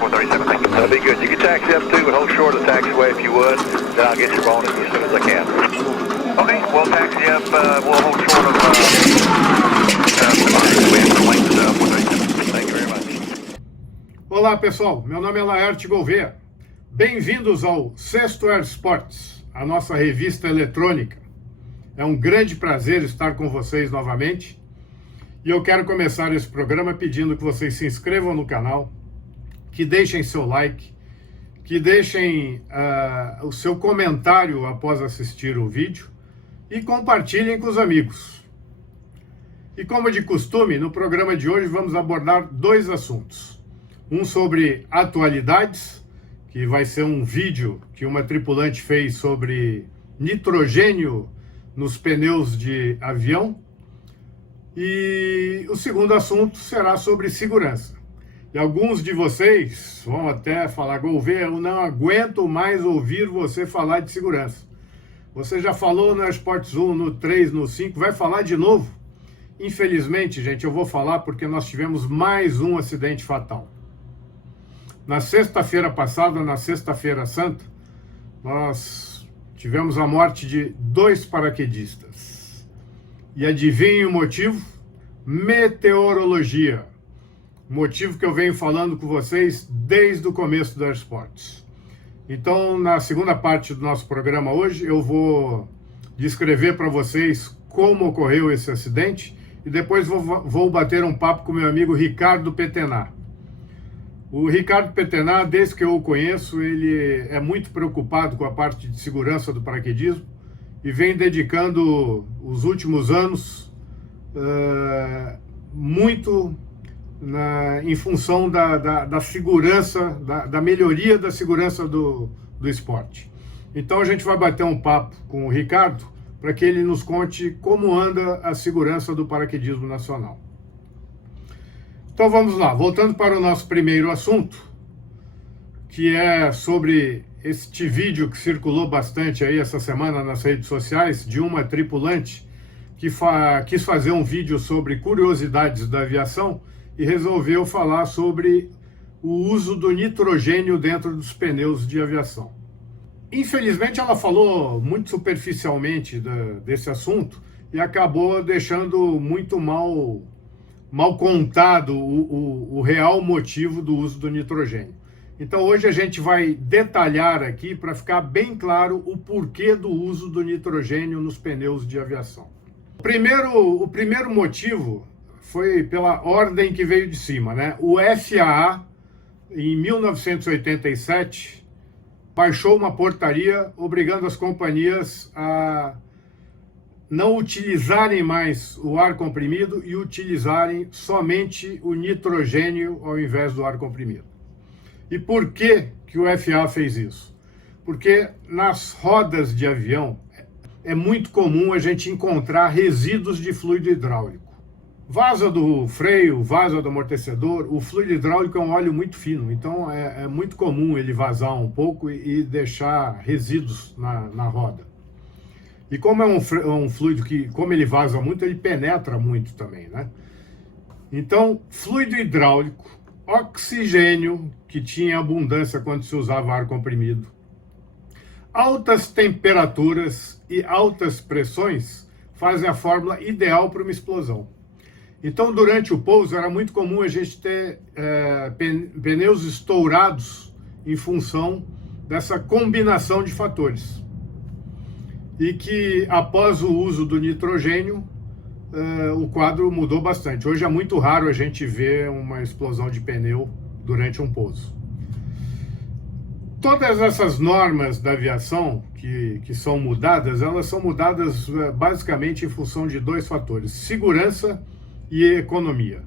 437, thank you. That'll be good. You can taxi up too, but hold short of the taxiway if you would. Then I'll get your bonus as soon as I can. Okay, we'll taxi up, we'll hold short of Thank you very much. Olá pessoal, meu nome é Laerte Gouveia. Bem-vindos ao Sexto Air Sports, a nossa revista eletrônica. É um grande prazer estar com vocês novamente. E eu quero começar esse programa pedindo que vocês se inscrevam no canal, que deixem seu like, que deixem o seu comentário após assistir o vídeo e compartilhem com os amigos. E como de costume, no programa de hoje vamos abordar dois assuntos. Um sobre atualidades, que vai ser um vídeo que uma tripulante fez sobre nitrogênio nos pneus de avião. E o segundo assunto será sobre segurança. E alguns de vocês vão até falar: Gouveia, eu não aguento mais ouvir você falar de segurança. Você já falou no Esportes 1, no 3, no 5, vai falar de novo? Infelizmente, gente, eu vou falar porque nós tivemos mais um acidente fatal. Na sexta-feira passada, na Sexta-feira Santa, nós tivemos a morte de 2 paraquedistas. E adivinhem o motivo? Meteorologia. Motivo que eu venho falando com vocês desde o começo do Air Sports. Então, na segunda parte do nosso programa hoje, eu vou descrever para vocês como ocorreu esse acidente e depois vou bater um papo com meu amigo Ricardo Petenar. O Ricardo Petenar, desde que eu o conheço, ele é muito preocupado com a parte de segurança do paraquedismo e vem dedicando os últimos anos muito em função da segurança, da melhoria da segurança do esporte. Então a gente vai bater um papo com o Ricardo para que ele nos conte como anda a segurança do paraquedismo nacional. Então vamos lá, voltando para o nosso primeiro assunto, que é sobre este vídeo que circulou bastante aí essa semana nas redes sociais, de uma tripulante que quis fazer um vídeo sobre curiosidades da aviação e resolveu falar sobre o uso do nitrogênio dentro dos pneus de aviação. Infelizmente ela falou muito superficialmente desse assunto e acabou deixando muito mal contado o real motivo do uso do nitrogênio. Então hoje a gente vai detalhar aqui para ficar bem claro o porquê do uso do nitrogênio nos pneus de aviação. O primeiro motivo foi pela ordem que veio de cima, né? O FAA, em 1987, baixou uma portaria obrigando as companhias a não utilizarem mais o ar comprimido e utilizarem somente o nitrogênio ao invés do ar comprimido. E por que o FAA fez isso? Porque nas rodas de avião é muito comum a gente encontrar resíduos de fluido hidráulico. Vaza do freio, vaza do amortecedor, o fluido hidráulico é um óleo muito fino, então é muito comum ele vazar um pouco e deixar resíduos na roda. E como é um fluido que, como ele vaza muito, ele penetra muito também, né? Então, fluido hidráulico, oxigênio, que tinha abundância quando se usava ar comprimido, altas temperaturas e altas pressões fazem a fórmula ideal para uma explosão. Então, durante o pouso, era muito comum a gente ter pneus estourados em função dessa combinação de fatores. E que, após o uso do nitrogênio, o quadro mudou bastante. Hoje é muito raro a gente ver uma explosão de pneu durante um pouso. Todas essas normas da aviação que são mudadas, elas são mudadas basicamente em função de dois fatores: segurança e economia.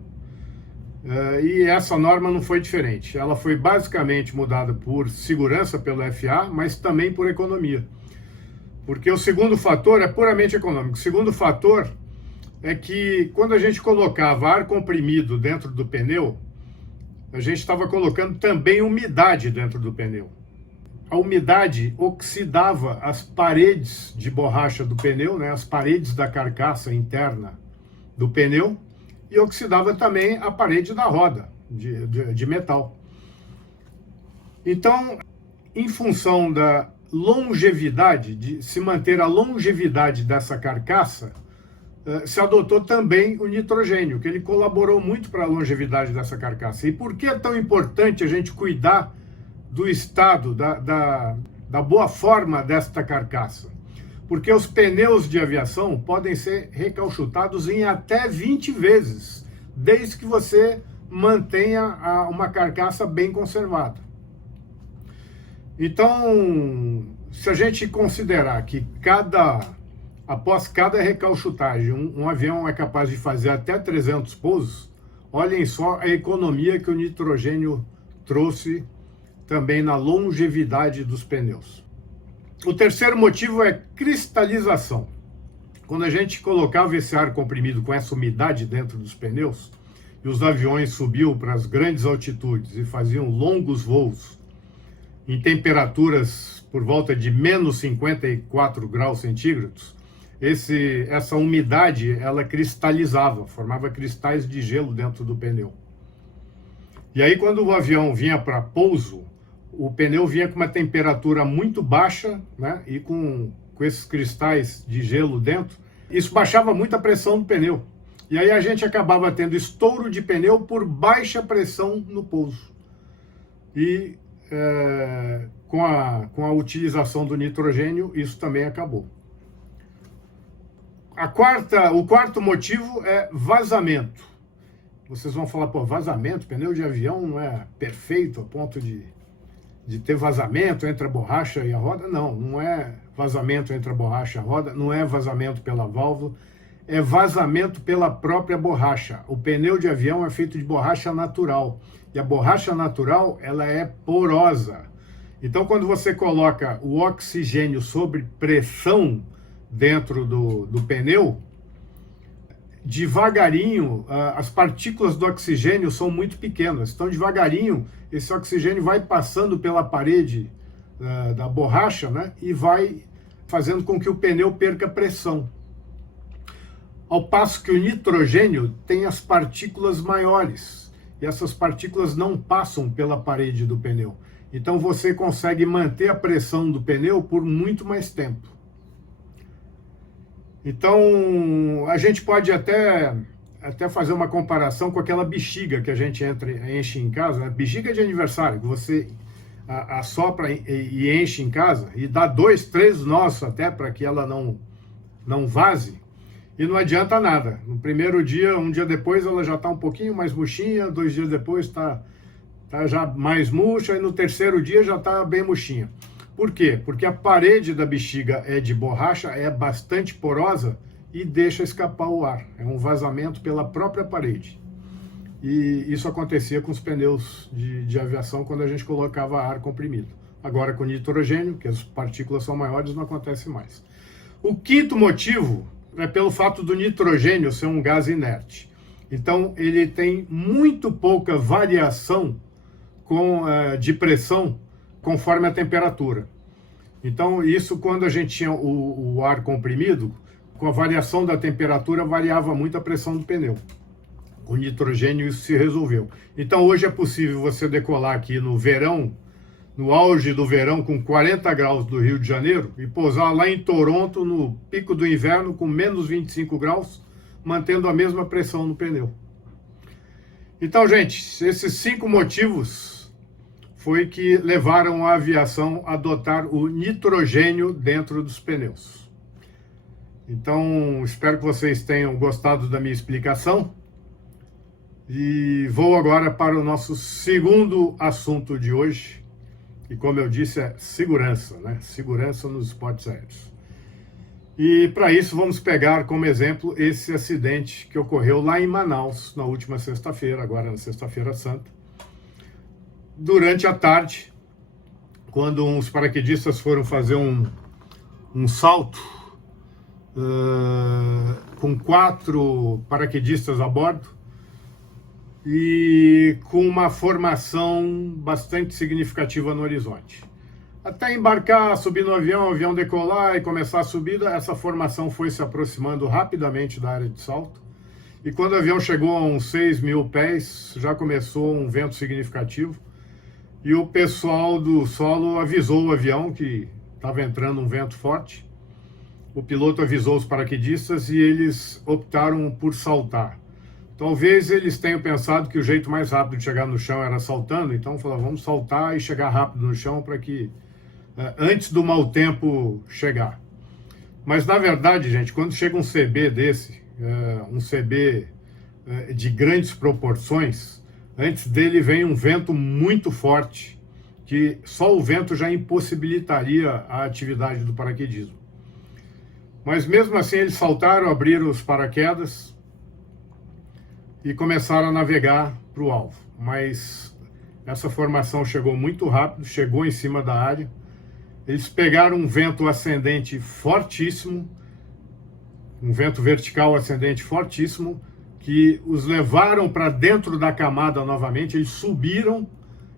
E essa norma não foi diferente. Ela foi basicamente mudada por segurança pelo FAA, mas também por economia. Porque o segundo fator é puramente econômico. O segundo fator é que quando a gente colocava ar comprimido dentro do pneu, a gente estava colocando também umidade dentro do pneu. A umidade oxidava as paredes de borracha do pneu, né, as paredes da carcaça interna do pneu, e oxidava também a parede da roda de metal. Então, em função da longevidade, de se manter a longevidade dessa carcaça, se adotou também o nitrogênio, que ele colaborou muito para a longevidade dessa carcaça. E por que é tão importante a gente cuidar do estado, da boa forma desta carcaça? Porque os pneus de aviação podem ser recalchutados em até 20 vezes, desde que você mantenha uma carcaça bem conservada. Então, se a gente considerar que após cada recalchutagem, um avião é capaz de fazer até 300 pousos, olhem só a economia que o nitrogênio trouxe também na longevidade dos pneus. O terceiro motivo é cristalização. Quando a gente colocava esse ar comprimido com essa umidade dentro dos pneus, e os aviões subiam para as grandes altitudes e faziam longos voos em temperaturas por volta de menos 54 graus centígrados, essa umidade, ela cristalizava, formava cristais de gelo dentro do pneu. E aí, quando o avião vinha para pouso, o pneu vinha com uma temperatura muito baixa, né, e com esses cristais de gelo dentro, isso baixava muito a pressão do pneu. E aí a gente acabava tendo estouro de pneu por baixa pressão no pouso. E com a utilização do nitrogênio, isso também acabou. O quarto motivo é vazamento. Vocês vão falar, pô, vazamento, pneu de avião não é perfeito a ponto de ter vazamento entre a borracha e a roda? Não, não é vazamento entre a borracha e a roda, não é vazamento pela válvula, é vazamento pela própria borracha. O pneu de avião é feito de borracha natural, e a borracha natural, ela é porosa. Então, quando você coloca o oxigênio sob pressão dentro do pneu, devagarinho, as partículas do oxigênio são muito pequenas. Então, devagarinho, esse oxigênio vai passando pela parede da borracha, né, e vai fazendo com que o pneu perca pressão. Ao passo que o nitrogênio tem as partículas maiores, e essas partículas não passam pela parede do pneu. Então, você consegue manter a pressão do pneu por muito mais tempo. Então, a gente pode até fazer uma comparação com aquela bexiga que a gente enche em casa, a bexiga de aniversário, que você assopra e enche em casa, e dá 2, 3 nós até para que ela não vaze, e não adianta nada. No primeiro dia, um dia depois, ela já está um pouquinho mais murchinha, 2 dias depois está já mais murcha, e no terceiro dia já está bem murchinha. Por quê? Porque a parede da bexiga é de borracha, é bastante porosa e deixa escapar o ar. É um vazamento pela própria parede. E isso acontecia com os pneus de aviação quando a gente colocava ar comprimido. Agora com nitrogênio, que as partículas são maiores, não acontece mais. O quinto motivo é pelo fato do nitrogênio ser um gás inerte. Então ele tem muito pouca variação de pressão conforme a temperatura. Então, isso quando a gente tinha o ar comprimido, com a variação da temperatura, variava muito a pressão do pneu. Com nitrogênio, isso se resolveu. Então, hoje é possível você decolar aqui no verão, no auge do verão, com 40 graus do Rio de Janeiro, e pousar lá em Toronto, no pico do inverno, com menos 25 graus, mantendo a mesma pressão no pneu. Então, gente, esses 5 motivos foi que levaram a aviação a adotar o nitrogênio dentro dos pneus. Então, espero que vocês tenham gostado da minha explicação. E vou agora para o nosso segundo assunto de hoje, que, como eu disse, é segurança, né? Segurança nos esportes aéreos. E para isso vamos pegar como exemplo esse acidente que ocorreu lá em Manaus, na última sexta-feira, agora na Sexta-feira Santa. Durante a tarde, quando uns paraquedistas foram fazer um salto com 4 paraquedistas a bordo e com uma formação bastante significativa no horizonte. Até embarcar, subir no avião, o avião decolar e começar a subida, essa formação foi se aproximando rapidamente da área de salto. E quando o avião chegou a uns 6.000 pés, já começou um vento significativo. e o pessoal do solo avisou o avião que estava entrando um vento forte. O piloto avisou os paraquedistas e eles optaram por saltar. Talvez eles tenham pensado que o jeito mais rápido de chegar no chão era saltando, então falaram, vamos saltar e chegar rápido no chão para que antes do mau tempo chegar. Mas na verdade, gente, quando chega um CB desse, um CB de grandes proporções, antes dele vem um vento muito forte, que só o vento já impossibilitaria a atividade do paraquedismo. Mas mesmo assim eles saltaram, abriram os paraquedas e começaram a navegar para o alvo. Mas essa formação chegou muito rápido, chegou em cima da área. Eles pegaram um vento ascendente fortíssimo, um vento vertical ascendente fortíssimo, que os levaram para dentro da camada novamente. Eles subiram,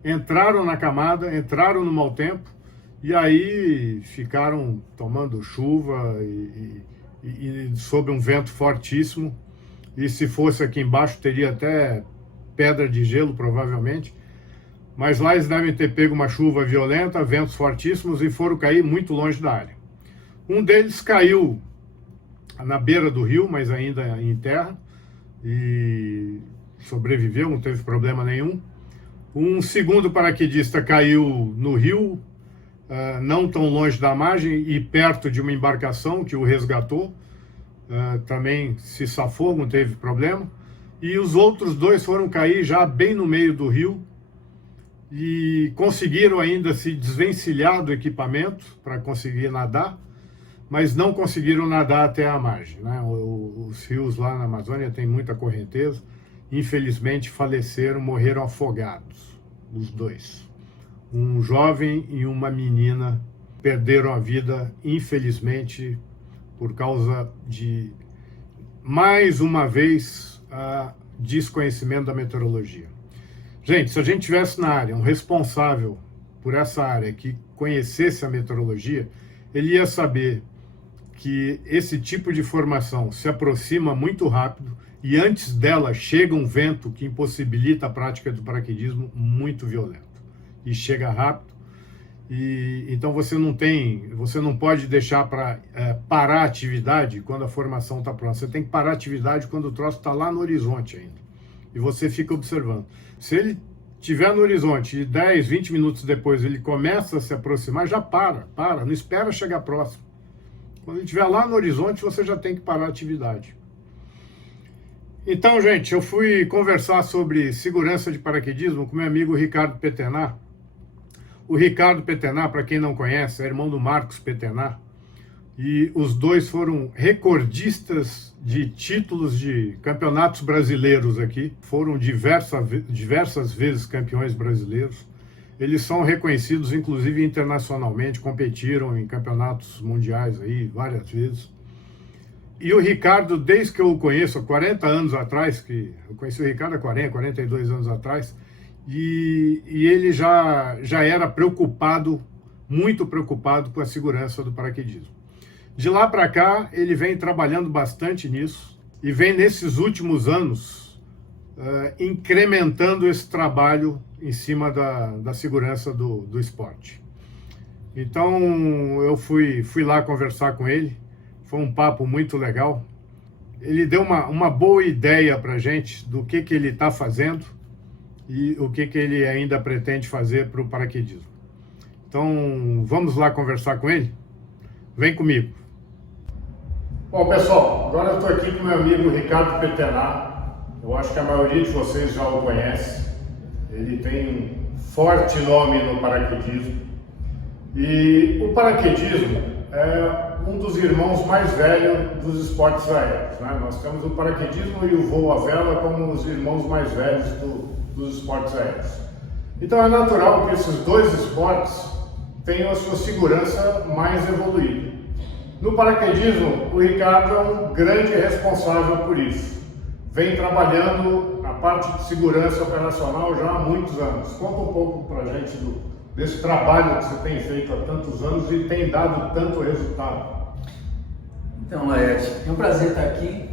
entraram na camada, entraram no mau tempo, e aí ficaram tomando chuva e sob um vento fortíssimo. E se fosse aqui embaixo, teria até pedra de gelo, provavelmente. Mas lá eles devem ter pego uma chuva violenta, ventos fortíssimos, e foram cair muito longe da área. Um deles caiu na beira do rio, mas ainda em terra, e sobreviveu, não teve problema nenhum. Um segundo paraquedista caiu no rio, não tão longe da margem e perto de uma embarcação que o resgatou. Também se safou, não teve problema. E os outros dois foram cair já bem no meio do rio e conseguiram ainda se desvencilhar do equipamento para conseguir nadar, mas não conseguiram nadar até a margem, né? Os rios lá na Amazônia têm muita correnteza. Infelizmente faleceram, morreram afogados, os dois. Um jovem e uma menina perderam a vida, infelizmente, por causa de, mais uma vez, desconhecimento da meteorologia. Gente, se a gente tivesse na área um responsável por essa área que conhecesse a meteorologia, ele ia saber que esse tipo de formação se aproxima muito rápido e antes dela chega um vento que impossibilita a prática do paraquedismo muito violento. E chega rápido, e então você não pode deixar para parar a atividade quando a formação está pronta. Você tem que parar a atividade quando o troço está lá no horizonte ainda. E você fica observando. Se ele estiver no horizonte e 10, 20 minutos depois ele começa a se aproximar, já para, não espera chegar próximo. Quando ele estiver lá no horizonte, você já tem que parar a atividade. Então, gente, eu fui conversar sobre segurança de paraquedismo com meu amigo Ricardo Petenar. O Ricardo Petenar, para quem não conhece, é irmão do Marcos Petenar. E os dois foram recordistas de títulos de campeonatos brasileiros aqui. Foram diversas vezes campeões brasileiros. Eles são reconhecidos, inclusive, internacionalmente. Competiram em campeonatos mundiais aí várias vezes. E o Ricardo, desde que eu o conheço, há 40 anos atrás, que eu conheci o Ricardo há 42 anos atrás, e ele já era preocupado, muito preocupado com a segurança do paraquedismo. De lá para cá, ele vem trabalhando bastante nisso, e vem nesses últimos anos incrementando esse trabalho em cima da segurança do esporte. Então, eu fui lá conversar com ele. Foi um papo muito legal. Ele deu uma boa ideia para a gente do que ele está fazendo e o que ele ainda pretende fazer para o paraquedismo. Então, vamos lá conversar com ele? Vem comigo. Bom, pessoal, agora eu estou aqui com meu amigo Ricardo Petenar. Eu acho que a maioria de vocês já o conhece. Ele tem um forte nome no paraquedismo. E o paraquedismo é um dos irmãos mais velhos dos esportes aéreos, né? Nós temos o paraquedismo e o voo à vela como os irmãos mais velhos dos esportes aéreos. Então é natural que esses dois esportes tenham a sua segurança mais evoluída. No paraquedismo, o Ricardo é um grande responsável por isso. Vem trabalhando na parte de segurança operacional já há muitos anos. Conta um pouco para a gente desse trabalho que você tem feito há tantos anos e tem dado tanto resultado. Então, Laerte, é um prazer estar aqui,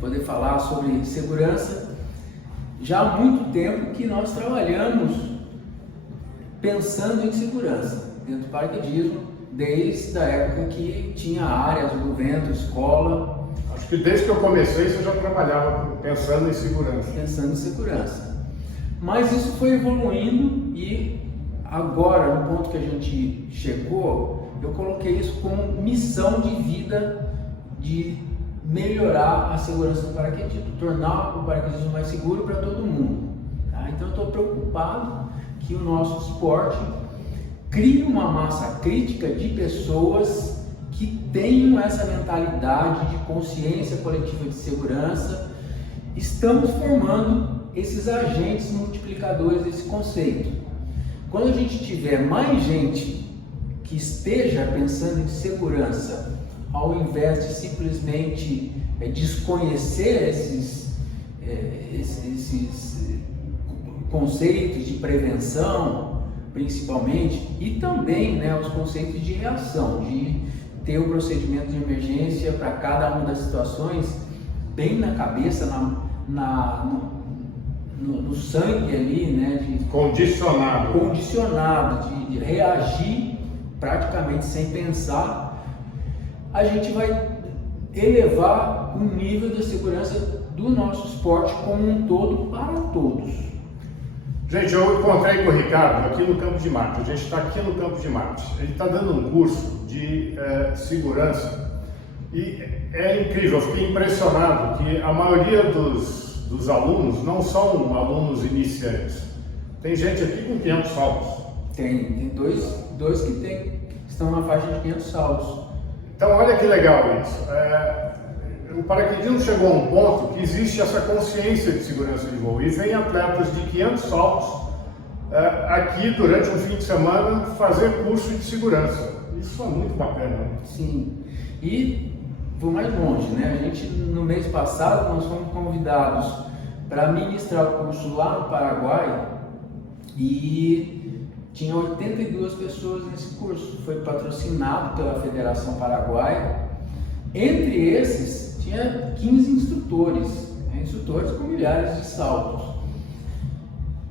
poder falar sobre segurança. Já há muito tempo que nós trabalhamos pensando em segurança dentro do paraquedismo, desde a época que tinha áreas, do vento, escola. Acho que desde que eu comecei você já trabalhava pensando em segurança. Pensando em segurança. Mas isso foi evoluindo e agora, no ponto que a gente chegou, eu coloquei isso como missão de vida de melhorar a segurança do paraquedismo, tornar o paraquedismo mais seguro para todo mundo. Tá? Então eu estou preocupado que o nosso esporte crie uma massa crítica de pessoas que tenham essa mentalidade de consciência coletiva de segurança. Estamos formando esses agentes multiplicadores desse conceito. Quando a gente tiver mais gente que esteja pensando em segurança, ao invés de simplesmente desconhecer esses conceitos de prevenção, principalmente, e também, né, os conceitos de reação, de ter o procedimento de emergência para cada uma das situações bem na cabeça, no sangue ali, né, Condicionado, de reagir praticamente sem pensar. A gente vai elevar o nível de segurança do nosso esporte como um todo para todos. Gente, eu encontrei com o Ricardo aqui no Campo de Marte. A gente está aqui no Campo de Marte. Ele está dando um curso de segurança e é incrível. Eu fiquei impressionado que a maioria dos alunos não são alunos iniciantes. Tem gente aqui com 500 saltos. Tem dois que estão na faixa de 500 saltos. Então, olha que legal isso. O paraquedismo chegou a um ponto que existe essa consciência de segurança de voo e vem atletas de 500 saltos aqui durante um fim de semana fazer curso de segurança. Isso é muito bacana, né? Sim. E vou mais longe, né? A gente, no mês passado, nós fomos convidados para ministrar o curso lá no Paraguai e tinha 82 pessoas nesse curso. Foi patrocinado pela Federação Paraguaia. Entre esses, tinha 15 instrutores, instrutores com milhares de saltos.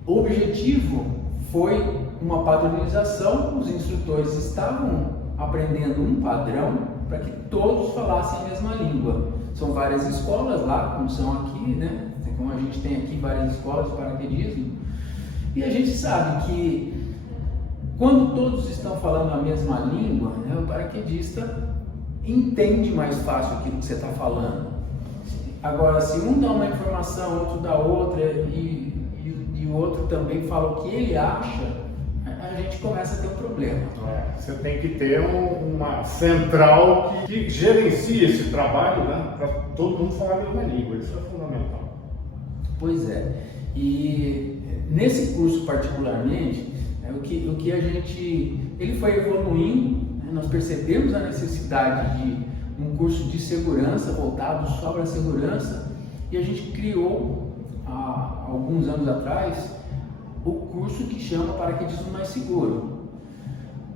O objetivo foi uma padronização, os instrutores estavam aprendendo um padrão para que todos falassem a mesma língua. São várias escolas lá, como são aqui, né? Como a gente tem aqui várias escolas de paraquedismo, e a gente sabe que quando todos estão falando a mesma língua, né, o paraquedista entende mais fácil aquilo que você está falando. Agora, se um dá uma informação, outro dá outra, e o outro também fala o que ele acha, a gente começa a ter um problema. Você tem que ter uma central que gerencie esse trabalho, né, para todo mundo falar a mesma língua. Isso é fundamental. Pois é. E nesse curso particularmente, o que a gente... Ele foi evoluindo. Nós percebemos a necessidade de um curso de segurança voltado só para a segurança e a gente criou, há alguns anos atrás, o curso que chama Paraquedismo Mais Seguro.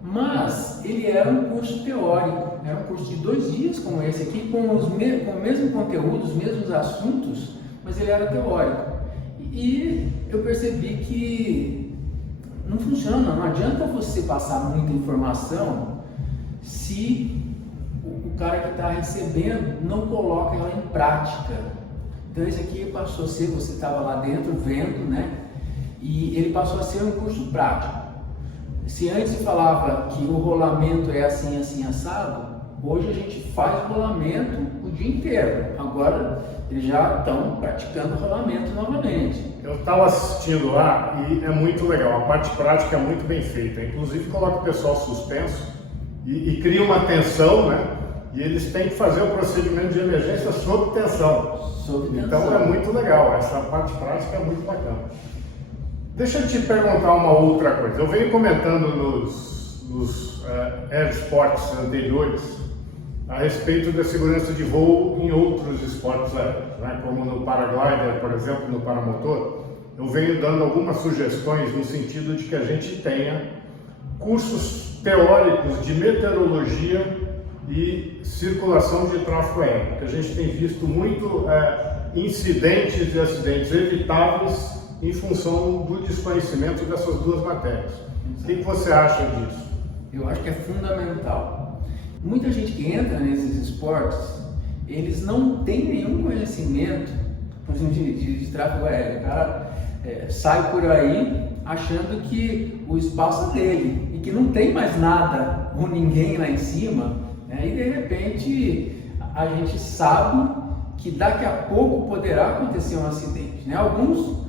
Mas ele era um curso teórico, era um curso de 2 dias como esse aqui, com o mesmo conteúdo, os mesmos assuntos, mas ele era teórico. E eu percebi que não funciona, não adianta você passar muita informação se o cara que está recebendo não coloca ela em prática. Então esse aqui passou a ser, você estava lá dentro vendo, né? E ele passou a ser um curso prático. Se antes se falava que o rolamento é assim, assim, assado, hoje a gente faz rolamento o dia inteiro. Agora eles já estão praticando rolamento novamente. Eu estava assistindo lá e é muito legal, a parte prática é muito bem feita. Inclusive coloca o pessoal suspenso e cria uma tensão, né? E eles têm que fazer o procedimento de emergência sob tensão. Então é muito legal, essa parte prática é muito bacana. Deixa eu te perguntar uma outra coisa. Eu venho comentando nos Air Sports anteriores a respeito da segurança de voo em outros esportes aéreos, né? Como no paraglider, por exemplo, no paramotor. Eu venho dando algumas sugestões no sentido de que a gente tenha cursos teóricos de meteorologia e circulação de tráfego aéreo, porque a gente tem visto muito incidentes e acidentes evitáveis em função do desconhecimento dessas duas matérias. O que você acha disso? Eu acho que é fundamental. Muita gente que entra nesses esportes, eles não têm nenhum conhecimento, por exemplo, de tráfego aéreo. O cara sai por aí achando que o espaço é dele e que não tem mais nada ou ninguém lá em cima, né? E de repente a gente sabe que daqui a pouco poderá acontecer um acidente, né? Alguns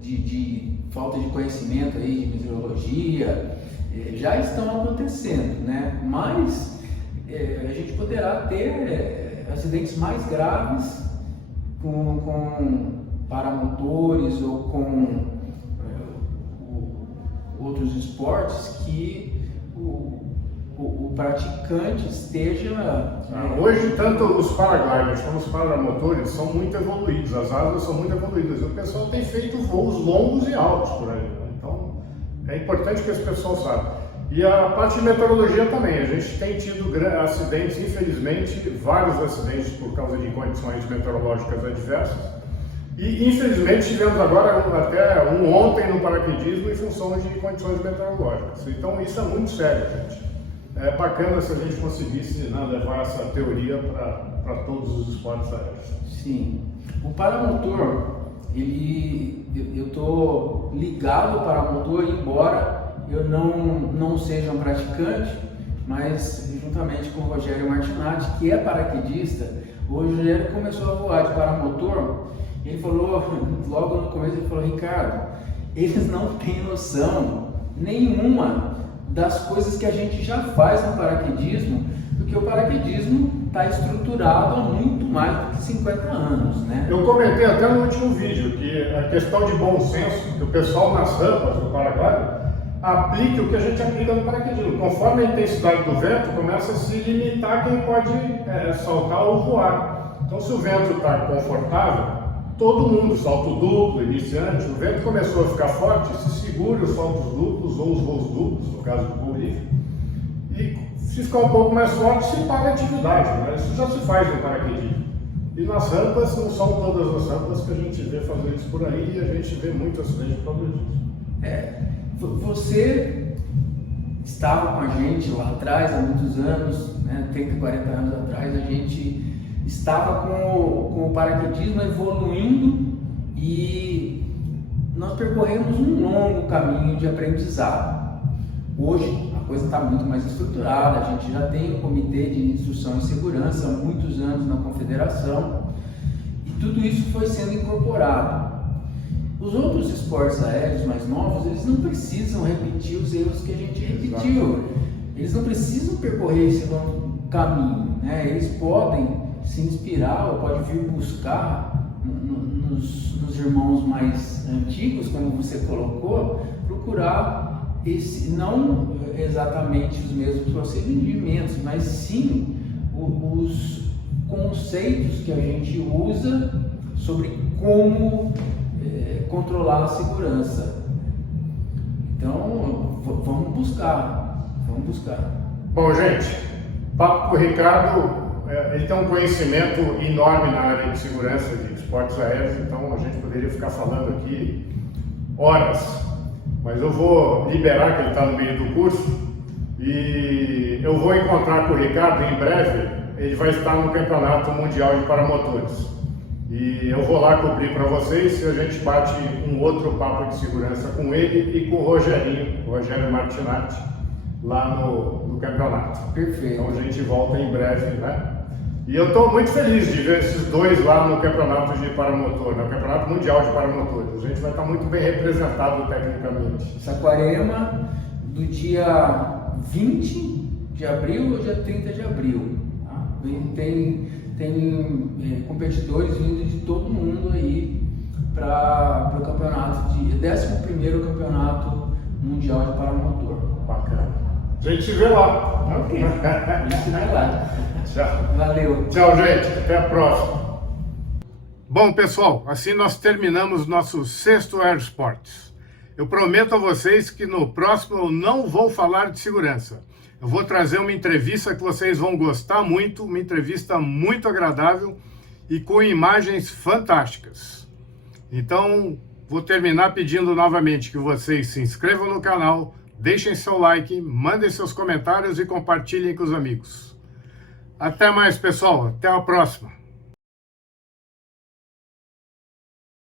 de falta de conhecimento aí de meteorologia já estão acontecendo, né? Mas a gente poderá ter acidentes mais graves com paramotores ou com outros esportes que o praticante esteja... Hoje, tanto os paragliders como os paramotores são muito evoluídos, as asas são muito evoluídas. O pessoal tem feito voos longos e altos por aí, né? Então, é importante que esse pessoal saiba. E a parte de meteorologia também. A gente tem tido acidentes, infelizmente, vários acidentes por causa de condições meteorológicas adversas. E, infelizmente, tivemos agora até um ontem no paraquedismo em função de condições meteorológicas. Então, isso é muito sério, gente. É bacana se a gente conseguisse, né, levar essa teoria para todos os esportes aéreos. Sim. O paramotor, eu estou ligado ao paramotor, embora eu não seja um praticante, mas juntamente com o Rogério Martinatti, que é paraquedista, o Rogério começou a voar de paramotor. Ele falou, logo no começo, ele falou: Ricardo, eles não têm noção nenhuma das coisas que a gente já faz no paraquedismo, porque o paraquedismo está estruturado há muito mais do que 50 anos, né? Eu comentei até no último vídeo que a questão de bom senso, que o pessoal nas rampas do paraglide aplique o que a gente aplica no paraquedismo. Conforme a intensidade do vento, começa a se limitar quem pode saltar ou voar. Então, se o vento está confortável, todo mundo, salto duplo, iniciante, o vento começou a ficar forte, se segura os saltos duplos ou os voos duplos, no caso do voo livre, e se ficar um pouco mais forte, se para a atividade, né? Isso já se faz no paraquedismo. E nas rampas, não são todas as rampas que a gente vê fazer isso por aí, e a gente vê muito acidente por causa disso. Você estava com a gente lá atrás, há muitos anos, né, 30, 40 anos atrás, a gente estava com o paraquedismo evoluindo e nós percorremos um longo caminho de aprendizado. Hoje a coisa está muito mais estruturada, a gente já tem um comitê de instrução e segurança há muitos anos na confederação e tudo isso foi sendo incorporado. Os outros esportes aéreos mais novos, eles não precisam repetir os erros que a gente repetiu, eles não precisam percorrer esse longo caminho, né? Eles podem se inspirar ou pode vir buscar nos irmãos mais antigos, como você colocou, procurar não exatamente os mesmos procedimentos, mas sim os conceitos que a gente usa sobre como controlar a segurança. Então, vamos buscar. Bom, gente, papo com o Ricardo. Ele tem um conhecimento enorme na área de segurança de esportes aéreos, então a gente poderia ficar falando aqui horas, mas eu vou liberar que ele está no meio do curso e eu vou encontrar com o Ricardo em breve. Ele vai estar no Campeonato Mundial de Paramotores e eu vou lá cobrir para vocês e a gente bate um outro papo de segurança com ele e com o Rogério Martinatti, lá no campeonato. Perfeito. Então a gente volta em breve, né? E eu estou muito feliz de ver esses dois lá no campeonato de paramotor, no Campeonato Mundial de Paramotores. A gente vai estar muito bem representado tecnicamente. Saquarema, do dia 20 de abril ao dia 30 de abril. Tá? Tem competidores vindo de todo mundo aí para o campeonato de 11º Campeonato Mundial de Paramotor. Bacana. A gente se vê lá. Ok. A gente se vê lá. Tchau. Valeu. Tchau, gente. Até a próxima. Bom, pessoal, assim nós terminamos nosso 6º Aerosports. Eu prometo a vocês que no próximo eu não vou falar de segurança. Eu vou trazer uma entrevista que vocês vão gostar muito, uma entrevista muito agradável e com imagens fantásticas. Então, vou terminar pedindo novamente que vocês se inscrevam no canal, deixem seu like, mandem seus comentários e compartilhem com os amigos. Até mais, pessoal. Até a próxima.